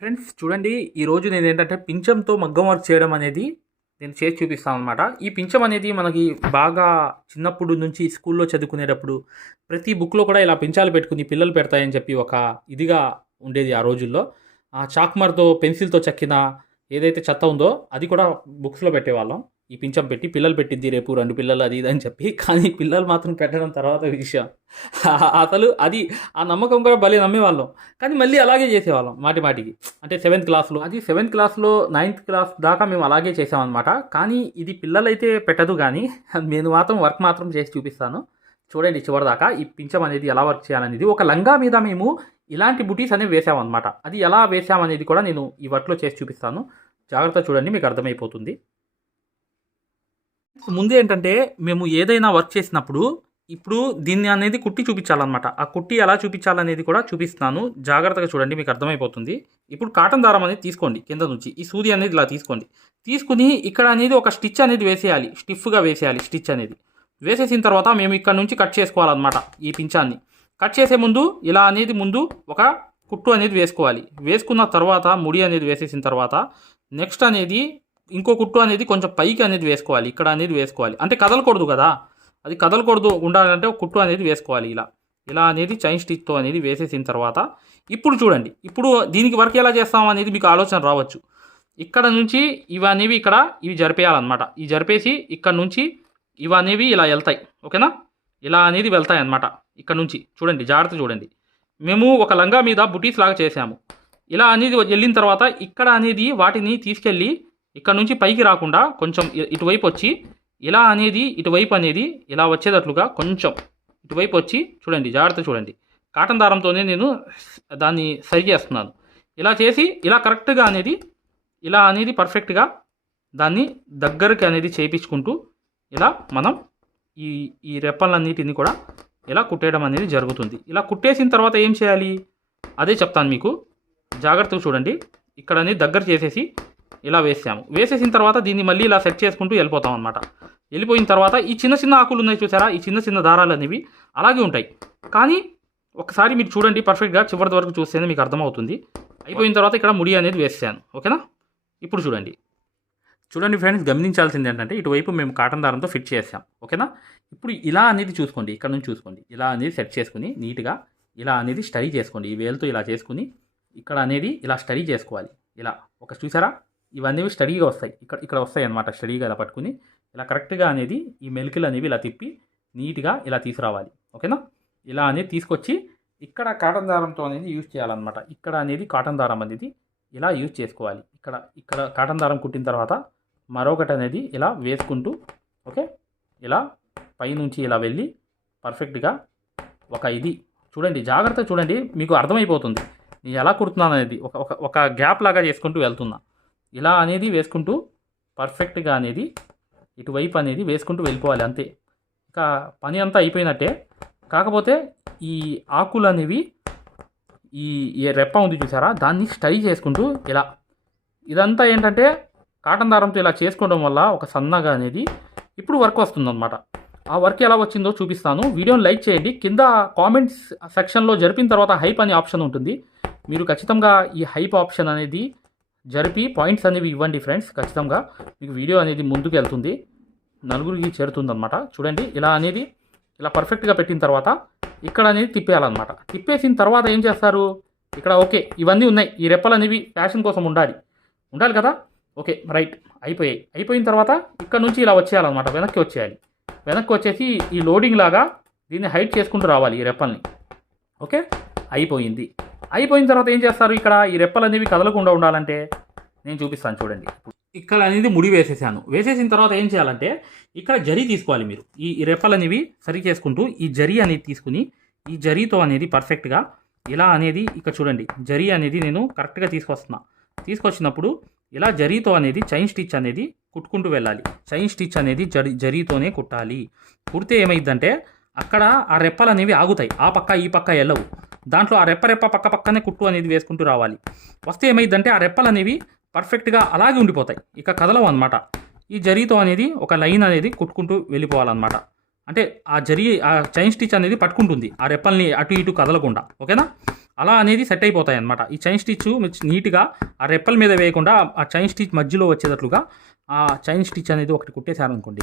Friends చూడండి ఈరోజు నేను ఏంటంటే పింఛంతో మగ్గం వర్క్ చేయడం అనేది నేను చేసి చూపిస్తాను అనమాట ఈ పింఛం అనేది మనకి బాగా చిన్నప్పుడు నుంచి స్కూల్లో చదువుకునేటప్పుడు ప్రతి బుక్లో కూడా ఇలా పింఛాలు పెట్టుకుని పిల్లలు పెడతాయని చెప్పి ఒక ఇదిగా ఉండేది ఆ రోజుల్లో. ఆ చాక్మర్తో పెన్సిల్తో చెక్కిన ఏదైతే చెత్త ఉందో అది కూడా బుక్స్లో పెట్టేవాళ్ళం. ఈ పింఛం పెట్టి పిల్లలు పెట్టిద్ది రేపు రెండు పిల్లలు అది ఇది అని చెప్పి. కానీ పిల్లలు మాత్రం పెట్టడం తర్వాత విషయం. అసలు అది ఆ నమ్మకం కూడా భలే నమ్మేవాళ్ళం. కానీ మళ్ళీ అలాగే చేసేవాళ్ళం మాటి మాటికి. అంటే సెవెంత్ క్లాస్లో అది సెవెంత్ క్లాస్లో నైన్త్ క్లాస్ దాకా మేము అలాగే చేసామన్నమాట కానీ ఇది పిల్లలైతే పెట్టదు కానీ నేను మాత్రం వర్క్ మాత్రం చేసి చూపిస్తాను. చూడండి చివరిదాకా ఈ పింఛం అనేది ఎలా వర్క్ చేయాలనేది. ఒక లంగా మీద మేము ఇలాంటి బుటీస్ అనేవి వేసామన్నమాట. అది ఎలా వేసామనేది కూడా నేను ఈ వర్క్లో చేసి చూపిస్తాను. జాగ్రత్త చూడండి మీకు అర్థమైపోతుంది. ముందు ఏంటంటే మేము ఏదైనా వర్క్ చేసినప్పుడు ఇప్పుడు దీన్ని అనేది కుట్టి చూపించాలన్నమాట. ఆ కుట్టి ఎలా చూపించాలనేది కూడా చూపిస్తున్నాను. జాగ్రత్తగా చూడండి మీకు అర్థమైపోతుంది. ఇప్పుడు కాటన్ దారం అనేది తీసుకోండి కింద నుంచి. ఈ సూది అనేది ఇలా తీసుకోండి. తీసుకుని ఇక్కడ అనేది ఒక స్టిచ్ అనేది వేసేయాలి. స్టిఫ్గా వేసేయాలి స్టిచ్ అనేది. వేసేసిన తర్వాత మేము ఇక్కడ నుంచి కట్ చేసుకోవాలన్నమాట ఈ పించాన్ని. కట్ చేసే ముందు ఇలా అనేది ముందు ఒక కుట్టు అనేది వేసుకోవాలి. వేసుకున్న తర్వాత ముడి అనేది వేసేసిన తర్వాత నెక్స్ట్ అనేది ఇంకో కుట్టు అనేది కొంచెం పైకి అనేది వేసుకోవాలి ఇక్కడ అనేది వేసుకోవాలి. అంటే కదలకూడదు కదా. అది కదలకూడదు ఉండాలంటే ఒక కుట్టు అనేది వేసుకోవాలి ఇలా. ఇలా అనేది చైన్ స్టిచ్తో అనేది వేసేసిన తర్వాత ఇప్పుడు చూడండి. ఇప్పుడు దీనికి వర్క్ ఎలా చేస్తాం అనేది మీకు ఆలోచన రావచ్చు. ఇక్కడ నుంచి ఇవి అనేవి ఇక్కడ ఇవి జరిపేయాలన్నమాట. ఇవి జరిపేసి ఇక్కడ నుంచి ఇవి అనేవి ఇలా వెళ్తాయి. ఓకేనా? ఇలా అనేది వెళ్తాయి అన్నమాట ఇక్కడ నుంచి. చూడండి జాగ్రత్త చూడండి. మేము ఒక లంగా మీద బుటీస్ లాగా చేసాము ఇలా అనేది వెళ్ళిన తర్వాత ఇక్కడ అనేది వాటిని తీసుకెళ్ళి ఇక్కడ నుంచి పైకి రాకుండా కొంచెం ఇటువైపు వచ్చి ఇలా అనేది ఇటువైపు అనేది ఇలా వచ్చేటట్లుగా కొంచెం ఇటువైపు వచ్చి చూడండి జాగ్రత్త చూడండి. కాటన్ దారంతోనే నేను దాన్ని సరి చేస్తున్నాను. ఇలా చేసి ఇలా కరెక్ట్గా అనేది ఇలా అనేది పర్ఫెక్ట్గా దాన్ని దగ్గరికి అనేది చేయించుకుంటూ ఇలా మనం ఈ ఈ రెప్పలన్నిటిని కూడా ఇలా కుట్టేయడం అనేది జరుగుతుంది. ఇలా కుట్టేసిన తర్వాత ఏం చేయాలి? అదే చెప్తాను మీకు. జాగ్రత్తగా చూడండి. ఇక్కడ అనేది దగ్గర చేసేసి ఇలా వేసాము. వేసేసిన తర్వాత దీన్ని మళ్ళీ ఇలా సెట్ చేసుకుంటూ వెళ్ళిపోతాం అనమాట వెళ్ళిపోయిన తర్వాత ఈ చిన్న చిన్న ఆకులు ఉన్నాయి చూసారా? ఈ చిన్న చిన్న దారాలు అనేవి అలాగే ఉంటాయి. కానీ ఒకసారి మీరు చూడండి పర్ఫెక్ట్గా చివరి వరకు చూస్తేనే మీకు అర్థమవుతుంది. అయిపోయిన తర్వాత ఇక్కడ ముడి అనేది వేసాను ఓకేనా? ఇప్పుడు చూడండి. చూడండి ఫ్రెండ్స్ గమనించాల్సింది ఏంటంటే ఇటువైపు మేము కాటన్ దారంతో ఫిట్ చేసాం. ఓకేనా? ఇప్పుడు ఇలా అనేది చూసుకోండి. ఇక్కడ నుంచి చూసుకోండి. ఇలా అనేది సెట్ చేసుకుని నీట్గా ఇలా అనేది స్టడీ చేసుకోండి. ఈ వేలతో ఇలా చేసుకుని ఇక్కడ అనేది ఇలా స్టడీ చేసుకోవాలి. ఇలా. ఒక చూసారా? ఇవన్నీ స్టడీగా వస్తాయి. ఇక్కడ ఇక్కడ వస్తాయి అనమాట స్టడీగా ఇలా పట్టుకుని. ఇలా కరెక్ట్గా అనేది ఈ మెలికలు అనేవి ఇలా తిప్పి నీట్గా ఇలా తీసుకురావాలి. ఓకేనా? ఇలా అనేది తీసుకొచ్చి ఇక్కడ కాటన్ దారంతో అనేది యూజ్ చేయాలన్నమాట. ఇక్కడ అనేది కాటన్ దారం అనేది ఇలా యూజ్ చేసుకోవాలి. ఇక్కడ ఇక్కడ కాటన్ దారం కుట్టిన తర్వాత మరొకటి అనేది ఇలా వేసుకుంటూ ఓకే? ఇలా పైనుంచి ఇలా వెళ్ళి పర్ఫెక్ట్గా ఒక ఇది చూడండి జాగ్రత్త చూడండి మీకు అర్థమైపోతుంది. నేను ఎలా కుడుతున్నాను అనేది ఒక ఒక ఒక గ్యాప్ లాగా చేసుకుంటూ వెళ్తున్నా. ఇలా అనేది వేసుకుంటూ పర్ఫెక్ట్గా అనేది ఇటువైపు అనేది వేసుకుంటూ వెళ్ళిపోవాలి అంతే. ఇక పని అంతా అయిపోయినట్టే. కాకపోతే ఈ ఆకులు అనేవి ఈ రెప్ప ఉంది చూసారా? దాన్ని స్టడీ చేసుకుంటూ ఇలా. ఇదంతా ఏంటంటే కాటన్ దారంతో ఇలా చేసుకోవడం వల్ల ఒక సన్నగా అనేది ఇప్పుడు వర్క్ వస్తుందన్నమాట. ఆ వర్క్ ఎలా వచ్చిందో చూపిస్తాను. వీడియోని లైక్ చేయండి. కింద కామెంట్స్ సెక్షన్లో జరిపిన తర్వాత హైప్ అనే ఆప్షన్ ఉంటుంది. మీరు ఖచ్చితంగా ఈ హైప్ ఆప్షన్ అనేది జరిపి పాయింట్స్ అనేవి ఇవ్వండి ఫ్రెండ్స్ ఖచ్చితంగా మీకు వీడియో అనేది ముందుకు వెళ్తుంది. నలుగురికి చేరుతుందన్నమాట. చూడండి ఇలా అనేది ఇలా పర్ఫెక్ట్గా పెట్టిన తర్వాత ఇక్కడ అనేది తిప్పేయాలన్నమాట. తిప్పేసిన తర్వాత ఏం చేస్తారు? ఇక్కడ ఓకే ఇవన్నీ ఉన్నాయి. ఈ రెప్పలు అనేవి ఫ్యాషన్ కోసం ఉండాలి. ఉండాలి కదా? ఓకే రైట్ అయిపోయాయి. అయిపోయిన తర్వాత ఇక్కడ నుంచి ఇలా వచ్చేయాలన్నమాట. వెనక్కి వచ్చేయాలి. వెనక్కి వచ్చేసి ఈ లోడింగ్ లాగా దీన్ని హైట్ చేసుకుంటూ రావాలి ఈ రెప్పల్ని. ఓకే అయిపోయింది. అయిపోయిన తర్వాత ఏం చేస్తారు? ఇక్కడ ఈ రెప్పలు అనేవి కదలకుండా ఉండాలంటే నేను చూపిస్తాను చూడండి. ఇక్కడ అనేది ముడి వేసేసాను. వేసేసిన తర్వాత ఏం చేయాలంటే ఇక్కడ జరీ తీసుకోవాలి మీరు. ఈ రెప్పలు అనేవి సరి చేసుకుంటూ ఈ జరీ అనేది తీసుకుని ఈ జరీతో అనేది పర్ఫెక్ట్గా ఇలా అనేది ఇక్కడ చూడండి. జరీ అనేది నేను కరెక్ట్గా తీసుకొస్తున్నా. తీసుకొచ్చినప్పుడు ఇలా జరీతో అనేది చైన్ స్టిచ్ అనేది కుట్టుకుంటూ వెళ్ళాలి. చైన్ స్టిచ్ అనేది జరి జరీతోనే కుట్టాలి. కుడితే ఏమైందంటే అక్కడ ఆ రెప్పలు అనేవి ఆగుతాయి. ఆ పక్క ఈ పక్క వెళ్ళవు. దాంట్లో ఆ రెప్ప రెప్ప పక్క పక్కనే కుట్టు అనేది వేసుకుంటూ రావాలి. వస్తే ఏమైందంటే ఆ రెప్పలు అనేవి పర్ఫెక్ట్గా అలాగే ఉండిపోతాయి. ఇక కదలవు అనమాట ఈ జరీతో అనేది ఒక లైన్ అనేది కుట్టుకుంటూ వెళ్ళిపోవాలన్నమాట. అంటే ఆ జరి ఆ చైన్ స్టిచ్ అనేది పట్టుకుంటుంది. ఆ రెప్పల్ని అటు ఇటు కదలకుండా. ఓకేనా? అలా అనేది సెట్ అయిపోతాయి అనమాట ఈ చైన్ స్టిచ్ నీట్గా ఆ రెప్పల మీద వేయకుండా ఆ చైన్ స్టిచ్ మధ్యలో వచ్చేటట్లుగా ఆ చైన్ స్టిచ్ అనేది ఒకటి కుట్టేశారనుకోండి.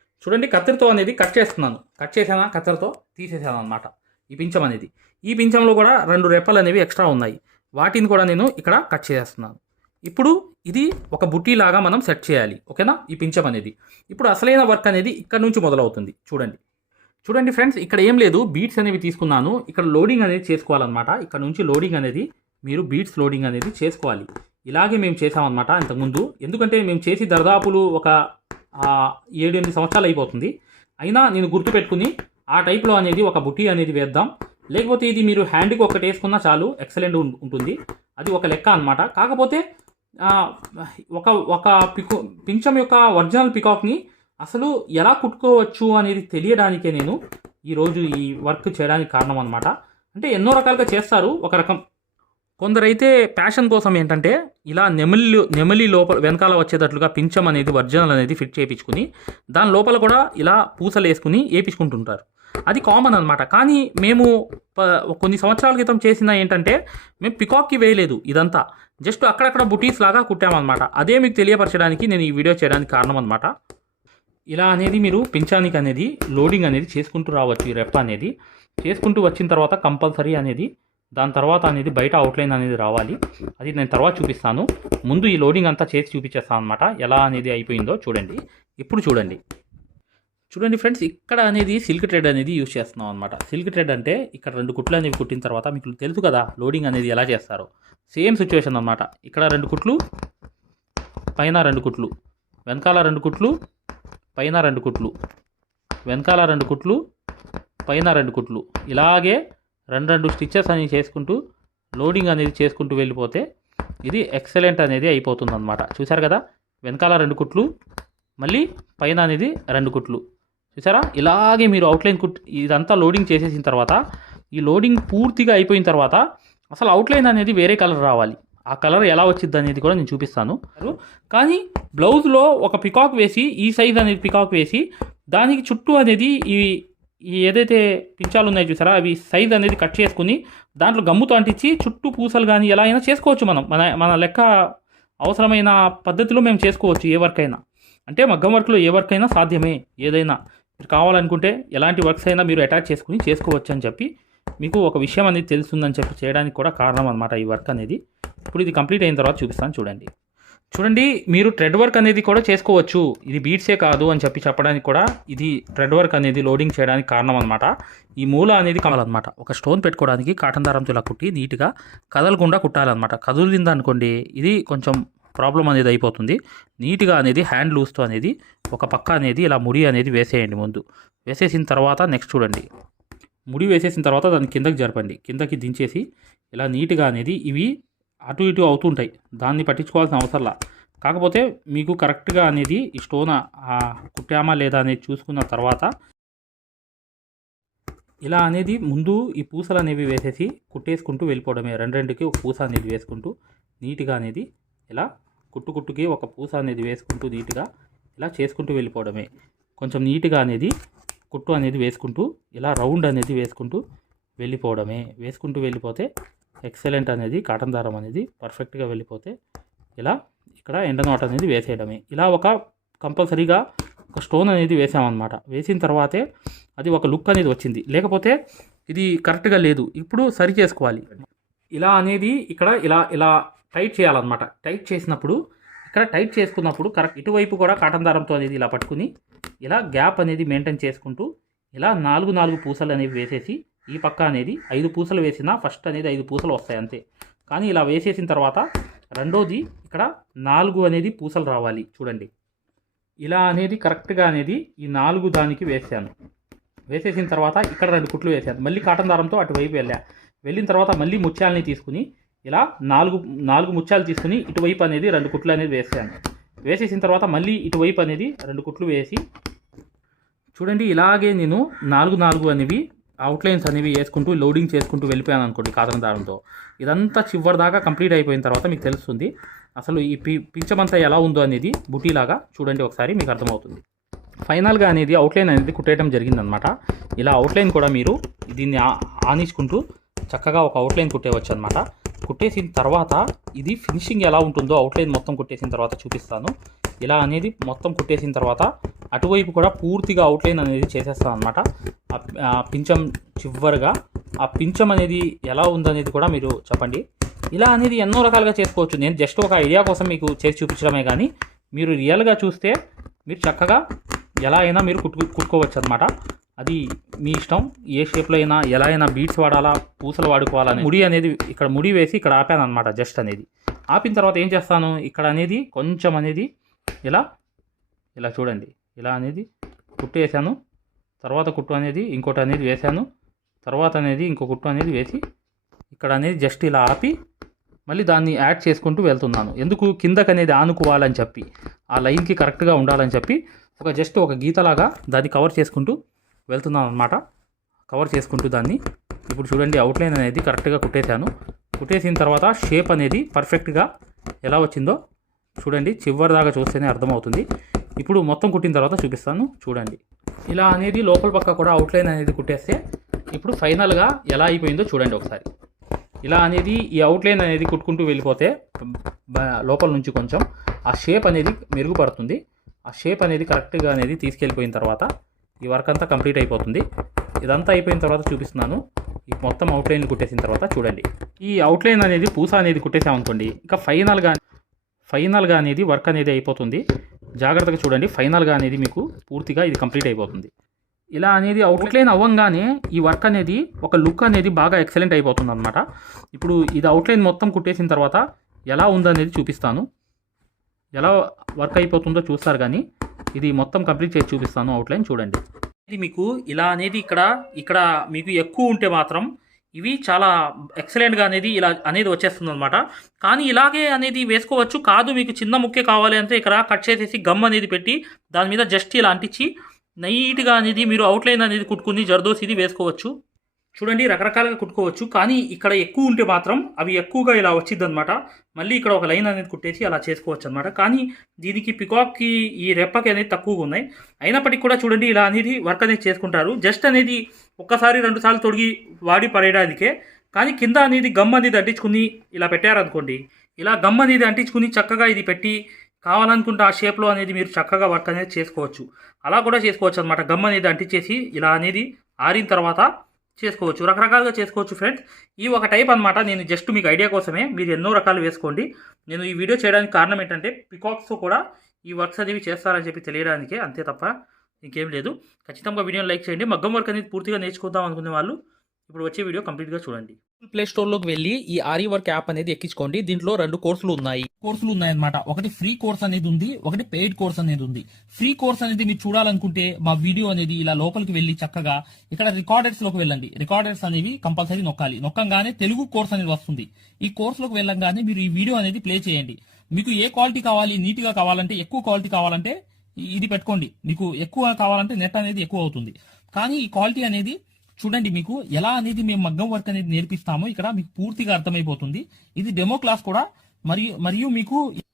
చూడండి కత్తిరితో అనేది కట్ చేస్తున్నాను. కట్ చేసానా కత్తెరతో తీసేసాను అనమాట ఈ పించం అనేది. ఈ పించంలో కూడా రెండు రెప్పలు అనేవి ఎక్స్ట్రా ఉన్నాయి. వాటిని కూడా నేను ఇక్కడ కట్ చేస్తున్నాను ఇప్పుడు ఇది ఒక బుట్టీలాగా మనం సెట్ చేయాలి. ఓకేనా? ఈ పించం అనేది. ఇప్పుడు అసలైన వర్క్ అనేది ఇక్కడ నుంచి మొదలవుతుంది. చూడండి. చూడండి ఫ్రెండ్స్ ఇక్కడ ఏం లేదు. బీట్స్ అనేవి తీసుకున్నాను. ఇక్కడ లోడింగ్ అనేది చేసుకోవాలన్నమాట. ఇక్కడ నుంచి లోడింగ్ అనేది మీరు బీట్స్ లోడింగ్ అనేది చేసుకోవాలి. ఇలాగే మేము చేసామన్నమాట ఇంతకుముందు. ఎందుకంటే మేము చేసి దర్దాపులు ఒక ఏడు ఎనిమిది సంవత్సరాలు అయిపోతుంది. అయినా నేను గుర్తుపెట్టుకుని ఆ టైప్లో అనేది ఒక బుట్టి అనేది వేద్దాం. లేకపోతే ఇది మీరు హ్యాండ్కి ఒకటి వేసుకున్నా చాలు ఎక్సలెంట్ ఉంటుంది. అది ఒక లెక్క అనమాట కాకపోతే ఒక ఒక పికో పించం యొక్క ఒరిజినల్ పికాక్ని అసలు ఎలా కుట్టుకోవచ్చు అనేది తెలియడానికే నేను ఈరోజు ఈ వర్క్ చేయడానికి కారణం అనమాట అంటే ఎన్నో రకాలుగా చేస్తారు. ఒక రకం కొందరైతే ప్యాషన్ కోసం ఏంటంటే ఇలా నెమలి నెమలి లోపల వెనకాల వచ్చేటట్లుగా పించం అనేది ఒరిజినల్ అనేది ఫిట్ చేయించుకుని దాని లోపల కూడా ఇలా పూసలు వేసుకుని వేయించుకుంటుంటారు అది కామన్ అనమాట కానీ మేము ప- కొన్ని సంవత్సరాల క్రితం చేసిన ఏంటంటే మేము పికాక్కి వేయలేదు ఇదంతా. జస్ట్ అక్కడక్కడ బుటీస్ లాగా కుట్టామన్నమాట. అదే మీకు తెలియపరచడానికి నేను ఈ వీడియో చేయడానికి కారణం అనమాట ఇలా అనేది మీరు పింఛానికి అనేది లోడింగ్ అనేది చేసుకుంటూ రావచ్చు ఈ రెప్ప అనేది. చేసుకుంటూ వచ్చిన తర్వాత కంపల్సరీ అనేది దాని తర్వాత అనేది బయట అవుట్లైన్ అనేది రావాలి. అది నేను తర్వాత చూపిస్తాను. ముందు ఈ లోడింగ్ అంతా చేసి చూపించేస్తాను అనమాట ఎలా అనేది అయిపోయిందో చూడండి. ఇప్పుడు చూడండి. చూడండి ఫ్రెండ్స్ ఇక్కడ అనేది సిల్క్ ట్రెడ్ అనేది యూజ్ చేస్తున్నాం అనమాట సిల్క్ ట్రెడ్ అంటే ఇక్కడ రెండు కుట్లు అనేవి కుట్టిన తర్వాత మీకు తెలుసు కదా లోడింగ్ అనేది ఎలా చేస్తారో. సేమ్ సిచ్యువేషన్ అనమాట ఇక్కడ రెండు కుట్లు పైన రెండు కుట్లు వెనకాల రెండు కుట్లు పైన రెండు కుట్లు వెనకాల రెండు కుట్లు పైన రెండు కుట్లు. ఇలాగే రెండు రెండు స్టిచ్చెస్ అనేవి చేసుకుంటూ లోడింగ్ అనేది చేసుకుంటూ వెళ్ళిపోతే ఇది ఎక్సలెంట్ అనేది అయిపోతుంది అనమాట చూసారు కదా? వెనకాల రెండు కుట్లు మళ్ళీ పైన అనేది రెండు కుట్లు. చూసారా? ఇలాగే మీరు అవుట్లైన్ కుట్ ఇదంతా లోడింగ్ చేసేసిన తర్వాత ఈ లోడింగ్ పూర్తిగా అయిపోయిన తర్వాత అసలు అవుట్లైన్ అనేది వేరే కలర్ రావాలి. ఆ కలర్ ఎలా వచ్చింది అనేది కూడా నేను చూపిస్తాను. కానీ బ్లౌజ్లో ఒక పికాక్ వేసి ఈ సైజ్ అనేది పికాక్ వేసి దానికి చుట్టూ అనేది ఈ ఈ ఏదైతే పించాలు ఉన్నాయో చూసారా అవి సైజ్ అనేది కట్ చేసుకుని దాంట్లో గమ్ముతో అంటించి చుట్టూ పూసలు కానీ ఎలా అయినా చేసుకోవచ్చు మనం. మన మన లెక్క అవసరమైన పద్ధతిలో మేము చేసుకోవచ్చు ఏ వర్క్ అయినా. అంటే మగ్గం వర్క్లో ఏ వర్క్ అయినా సాధ్యమే. ఏదైనా మీరు కావాలనుకుంటే ఎలాంటి వర్క్స్ అయినా మీరు అటాచ్ చేసుకుని చేసుకోవచ్చు అని చెప్పి మీకు ఒక విషయం అనేది తెలుస్తుందని చెప్పి చేయడానికి కూడా కారణం అనమాట ఈ వర్క్ అనేది. ఇప్పుడు ఇది కంప్లీట్ అయిన తర్వాత చూపిస్తాను చూడండి. చూడండి మీరు థ్రెడ్ వర్క్ అనేది కూడా చేసుకోవచ్చు. ఇది బీట్సే కాదు అని చెప్పి చెప్పడానికి కూడా ఇది థ్రెడ్ వర్క్ అనేది లోడింగ్ చేయడానికి కారణం అనమాట ఈ మూల అనేది కావాలన్నమాట. ఒక స్టోన్ పెట్టుకోవడానికి కాటన్ దారంతో ఇలా కుట్టి నీట్గా కదలకుండా కుట్టాలన్నమాట. కదిలింది అనుకోండి ఇది కొంచెం ప్రాబ్లం అనేది అయిపోతుంది. నీట్గా అనేది హ్యాండ్ లూస్తో అనేది ఒక పక్క అనేది ఇలా ముడి అనేది వేసేయండి ముందు. వేసేసిన తర్వాత నెక్స్ట్ చూడండి. ముడి వేసేసిన తర్వాత దాన్ని కిందకి జరపండి. కిందకి దించేసి ఇలా నీట్గా అనేది ఇవి అటు ఇటు అవుతుంటాయి. దాన్ని పట్టించుకోవాల్సిన అవసరంలా కాకపోతే మీకు కరెక్ట్గా అనేది ఈ స్టోన్ కుట్టామా లేదా అనేది చూసుకున్న తర్వాత ఇలా అనేది ముందు ఈ పూసలు అనేవి వేసేసి కుట్టేసుకుంటూ వెళ్ళిపోవడమే. రెండు రెండుకి ఒక పూస అనేది వేసుకుంటూ నీట్గా అనేది ఇలా కుట్టు కుట్టుకి ఒక పూస అనేది వేసుకుంటూ నీట్గా ఇలా చేసుకుంటూ వెళ్ళిపోవడమే. కొంచెం నీట్గా అనేది కుట్టు అనేది వేసుకుంటూ ఇలా రౌండ్ అనేది వేసుకుంటూ వెళ్ళిపోవడమే. వేసుకుంటూ వెళ్ళిపోతే ఎక్సలెంట్ అనేది కాటన్ దారం అనేది పర్ఫెక్ట్గా వెళ్ళిపోతే ఇలా ఇక్కడ ఎండ నోట్ అనేది వేసేయడమే. ఇలా ఒక కంపల్సరీగా ఒక స్టోన్ అనేది వేసామన్నమాట. వేసిన తర్వాతే అది ఒక లుక్ అనేది వచ్చింది. లేకపోతే ఇది కరెక్ట్గా లేదు. ఇప్పుడు సరి చేసుకోవాలి. ఇలా అనేది ఇక్కడ ఇలా ఇలా టైట్ చేయాలన్నమాట. టైట్ చేసినప్పుడు ఇక్కడ టైట్ చేసుకున్నప్పుడు కరెక్ట్ ఇటువైపు కూడా కాటన్ దారంతో అనేది ఇలా పట్టుకుని ఇలా గ్యాప్ అనేది మెయింటైన్ చేసుకుంటూ ఇలా నాలుగు నాలుగు పూసలు అనేవి వేసేసి ఈ పక్క అనేది ఐదు పూసలు వేసినా ఫస్ట్ అనేది ఐదు పూసలు వస్తాయి అంతే. కానీ ఇలా వేసేసిన తర్వాత రెండోది ఇక్కడ నాలుగు అనేది పూసలు రావాలి. చూడండి. ఇలా అనేది కరెక్ట్గా అనేది ఈ నాలుగు దానికి వేసాను. వేసేసిన తర్వాత ఇక్కడ రెండు కుట్లు వేసాను. మళ్ళీ కాటన్ దారంతో అటువైపు వెళ్ళా. వెళ్ళిన తర్వాత మళ్ళీ ముత్యాలని తీసుకుని ఇలా నాలుగు నాలుగు ముత్యాలు తీసుకుని ఇటువైపు అనేది రెండు కుట్లు అనేది వేసాను. వేసేసిన తర్వాత మళ్ళీ ఇటువైపు అనేది రెండు కుట్లు వేసి చూడండి ఇలాగే నేను నాలుగు నాలుగు అనేవి అవుట్లైన్స్ అనేవి వేసుకుంటూ లోడింగ్ చేసుకుంటూ వెళ్ళిపోయాను అనుకోండి కాటన్ దారంతో ఇదంతా చివరి దాకా కంప్లీట్ అయిపోయిన తర్వాత మీకు తెలుస్తుంది అసలు ఈ పి పించమంతా ఎలా ఉందో అనేది బుటీలాగా చూడండి ఒకసారి మీకు అర్థమవుతుంది. ఫైనల్గా అనేది అవుట్లైన్ అనేది కుట్టేయడం జరిగిందనమాట. ఇలా అవుట్లైన్ కూడా మీరు దీన్ని ఆ- ఆనించుకుంటూ చక్కగా ఒక అవుట్లైన్ కుట్టేయవచ్చు అనమాట కుట్టేసిన తర్వాత ఇది ఫినిషింగ్ ఎలా ఉంటుందో అవుట్లైన్ మొత్తం కుట్టేసిన తర్వాత చూపిస్తాను. ఇలా అనేది మొత్తం కుట్టేసిన తర్వాత అటువైపు కూడా పూర్తిగా అవుట్లైన్ అనేది చేసేస్తాను అనమాట ఆ పించం చివరిగా ఆ పించం అనేది ఎలా ఉందనేది కూడా మీరు చెప్పండి. ఇలా అనేది ఎన్నో రకాలుగా చేసుకోవచ్చు. నేను జస్ట్ ఒక ఐడియా కోసం మీకు చేసి చూపించడమే కానీ మీరు రియల్గా చూస్తే మీరు చక్కగా ఎలా అయినా మీరు కుట్టు కుట్టుకోవచ్చు అనమాట అది మీ ఇష్టం. ఏ షేప్లో అయినా ఎలా అయినా బీట్స్ వాడాలా పూసలు వాడుకోవాలని ముడి అనేది ఇక్కడ ముడి వేసి ఇక్కడ ఆపాను అనమాట జస్ట్ అనేది. ఆపిన తర్వాత ఏం చేస్తాను? ఇక్కడ అనేది కొంచెం అనేది ఇలా ఇలా చూడండి. ఇలా అనేది కుట్టు వేసాను తర్వాత కుట్టు అనేది ఇంకోటి అనేది వేసాను తర్వాత అనేది ఇంకో కుట్టు అనేది వేసి ఇక్కడ అనేది జస్ట్ ఇలా ఆపి మళ్ళీ దాన్ని యాడ్ చేసుకుంటూ వెళ్తున్నాను. ఎందుకు? కిందకు అనేది ఆనుకోవాలని చెప్పి ఆ లైన్కి కరెక్ట్గా ఉండాలని చెప్పి ఒక జస్ట్ ఒక గీతలాగా దాన్ని కవర్ చేసుకుంటూ వెళ్తున్నాను అనమాట కవర్ చేసుకుంటూ దాన్ని ఇప్పుడు చూడండి అవుట్లైన్ అనేది కరెక్ట్గా కుట్టేశాను. కుట్టేసిన తర్వాత షేప్ అనేది పర్ఫెక్ట్గా ఎలా వచ్చిందో చూడండి చివరి దాకా చూస్తేనే అర్థమవుతుంది. ఇప్పుడు మొత్తం కుట్టిన తర్వాత చూపిస్తాను చూడండి. ఇలా అనేది లోపల పక్క కూడా అవుట్లైన్ అనేది కుట్టేస్తే ఇప్పుడు ఫైనల్గా ఎలా అయిపోయిందో చూడండి ఒకసారి. ఇలా అనేది ఈ అవుట్లైన్ అనేది కుట్టుకుంటూ వెళ్ళిపోతే లోపల నుంచి కొంచెం ఆ షేప్ అనేది మెరుగుపడుతుంది. ఆ షేప్ అనేది కరెక్ట్గా అనేది తీసుకెళ్ళిపోయిన తర్వాత ఈ వర్క్ అంతా కంప్లీట్ అయిపోతుంది. ఇదంతా అయిపోయిన తర్వాత చూపిస్తున్నాను. ఈ మొత్తం అవుట్లైన్ కుట్టేసిన తర్వాత చూడండి. ఈ అవుట్లైన్ అనేది పూస అనేది కుట్టేసామనుకోండి ఇంకా ఫైనల్గా ఫైనల్గా అనేది వర్క్ అనేది అయిపోతుంది. జాగ్రత్తగా చూడండి ఫైనల్గా అనేది మీకు పూర్తిగా ఇది కంప్లీట్ అయిపోతుంది. ఇలా అనేది అవుట్లైన్ అవ్వంగానే ఈ వర్క్ అనేది ఒక లుక్ అనేది బాగా ఎక్సలెంట్ అయిపోతుంది అనమాట ఇప్పుడు ఇది అవుట్లైన్ మొత్తం కుట్టేసిన తర్వాత ఎలా ఉందనేది చూపిస్తాను. ఎలా వర్క్ అయిపోతుందో చూస్తారు కానీ ఇది మొత్తం కంప్లీట్ చేసి చూపిస్తాను అవుట్లైన్ చూడండి. ఇది మీకు ఇలా అనేది ఇక్కడ ఇక్కడ మీకు ఎక్కువ ఉంటే మాత్రం ఇవి చాలా ఎక్సలెంట్గా అనేది ఇలా అనేది వచ్చేస్తుంది అనమాట కానీ ఇలాగే అనేది వేసుకోవచ్చు. కాదు మీకు చిన్న ముక్కే కావాలి అంటే ఇక్కడ కట్ చేసేసి గమ్ అనేది పెట్టి దాని మీద జస్ట్ ఇలా అంటించి నైట్గా అనేది మీరు అవుట్లైన్ అనేది కుట్టుకుని జర్దోసి ఇది వేసుకోవచ్చు. చూడండి రకరకాలుగా కుట్టుకోవచ్చు. కానీ ఇక్కడ ఎక్కువ ఉంటే మాత్రం అవి ఎక్కువగా ఇలా వచ్చింది అనమాట మళ్ళీ ఇక్కడ ఒక లైన్ అనేది కుట్టేసి అలా చేసుకోవచ్చు అనమాట కానీ దీనికి పికాక్కి ఈ రెప్పకి అనేది తక్కువగా ఉన్నాయి. అయినప్పటికీ కూడా చూడండి ఇలా అనేది వర్క్ అనేది చేసుకుంటారు. జస్ట్ అనేది ఒక్కసారి రెండు సార్లు తొడిగి వాడి పడేయడానికే. కానీ కింద అనేది గమ్ అనేది అంటించుకుని ఇలా పెట్టారనుకోండి. ఇలా గమ్ అనేది అంటించుకుని చక్కగా ఇది పెట్టి కావాలనుకుంటే ఆ షేప్లో అనేది మీరు చక్కగా వర్క్ అనేది చేసుకోవచ్చు. అలా కూడా చేసుకోవచ్చు అనమాట గమ్ అనేది అంటించేసి ఇలా అనేది ఆరిన తర్వాత చేసుకోవచ్చు. రకరకాలుగా చేసుకోవచ్చు ఫ్రెండ్స్. ఈ ఒక టైప్ అనమాట నేను జస్ట్ మీకు ఐడియా కోసమే మీరు ఎన్నో రకాలు వేసుకోండి. నేను ఈ వీడియో చేయడానికి కారణం ఏంటంటే పికాక్స్తో కూడా ఈ వర్క్స్ అనేవి చేస్తారని చెప్పి తెలియడానికే అంతే తప్ప ఇంకేం లేదు. ఖచ్చితంగా వీడియోని లైక్ చేయండి. మగ్గం వర్క్ అనేది పూర్తిగా నేర్చుకుందాం అనుకునే వాళ్ళు ఇప్పుడు వచ్చే వీడియో కంప్లీట్గా చూడండి. ప్లే స్టోర్లోకి వెళ్ళి ఈ ఆరి వర్క్ యాప్ అనేది ఎక్కించుకోండి. దీంట్లో రెండు కోర్సులు ఉన్నాయి. కోర్సులు ఉన్నాయి అనమాట ఒకటి ఫ్రీ కోర్స్ అనేది ఉంది ఒకటి పెయిడ్ కోర్స్ అనేది ఉంది. ఫ్రీ కోర్స్ అనేది మీరు చూడాలనుకుంటే మా వీడియో అనేది ఇలా లోపలికి వెళ్ళి చక్కగా ఇక్కడ రికార్డర్స్లోకి వెళ్ళండి. రికార్డర్స్ అనేవి కంపల్సరీ నొక్కాలి. నొక్కంగానే తెలుగు కోర్స్ అనేది వస్తుంది. ఈ కోర్సులోకి వెళ్ళంగానే మీరు ఈ వీడియో అనేది ప్లే చేయండి. మీకు ఏ క్వాలిటీ కావాలి? నీట్గా కావాలంటే ఎక్కువ క్వాలిటీ కావాలంటే ఇది పెట్టుకోండి. మీకు ఎక్కువ కావాలంటే నెట్ అనేది ఎక్కువ అవుతుంది. కానీ ఈ క్వాలిటీ అనేది చూడండి మీకు ఎలా అనేది మేము మగ్గం వర్క్ అనేది నేర్పిస్తామో ఇక్కడ మీకు పూర్తిగా అర్థమైపోతుంది. ఇది డెమో క్లాస్ కూడా. మరియు మరియు మీకు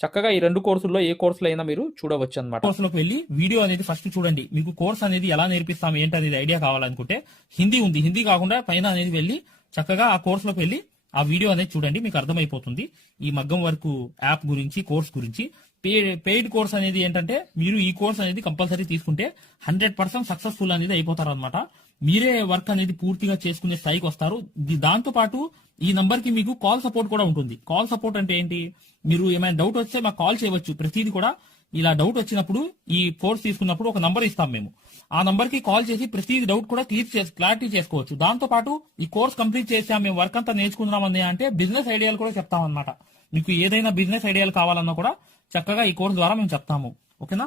చక్కగా ఈ రెండు కోర్సుల్లో ఏ కోర్సులో అయినా మీరు చూడవచ్చు అనమాట కోర్సులోకి వెళ్ళి వీడియో అనేది ఫస్ట్ చూడండి. మీకు కోర్స్ అనేది ఎలా నేర్పిస్తాం ఏంటి అనేది ఐడియా కావాలనుకుంటే హిందీ ఉంది. హిందీ కాకుండా పైన అనేది వెళ్ళి చక్కగా ఆ కోర్సులోకి వెళ్ళి ఆ వీడియో అనేది చూడండి మీకు అర్థమైపోతుంది. ఈ మగ్గం వరకు యాప్ గురించి కోర్స్ గురించి. పెయిడ్ కోర్స్ అనేది ఏంటంటే మీరు ఈ కోర్స్ అనేది కంపల్సరీ తీసుకుంటే హండ్రెడ్ పర్సెంట్ సక్సెస్ఫుల్ అనేది అయిపోతారు అనమాట మీరే వర్క్ అనేది పూర్తిగా చేసుకునే స్థాయికి వస్తారు. దాంతో పాటు ఈ నంబర్కి మీకు కాల్ సపోర్ట్ కూడా ఉంటుంది. కాల్ సపోర్ట్ అంటే ఏంటి? మీరు ఏమైనా డౌట్ వస్తే మాకు కాల్ చేయవచ్చు. ప్రతిదీ కూడా ఇలా డౌట్ వచ్చినప్పుడు ఈ కోర్స్ తీసుకున్నప్పుడు ఒక నంబర్ ఇస్తాం మేము. ఆ నంబర్కి కాల్ చేసి ప్రతి డౌట్ కూడా క్లియర్ చేసి క్లారిటీ చేసుకోవచ్చు. దాంతో పాటు ఈ కోర్స్ కంప్లీట్ చేసాం మేము వర్క్ అంతా నేర్చుకుందామని అంటే బిజినెస్ ఐడియాలు కూడా చెప్తాం అనమాట మీకు ఏదైనా బిజినెస్ ఐడియాలు కావాలన్నా కూడా చక్కగా ఈ కోర్స్ ద్వారా మేము చెప్తాము. ఓకేనా?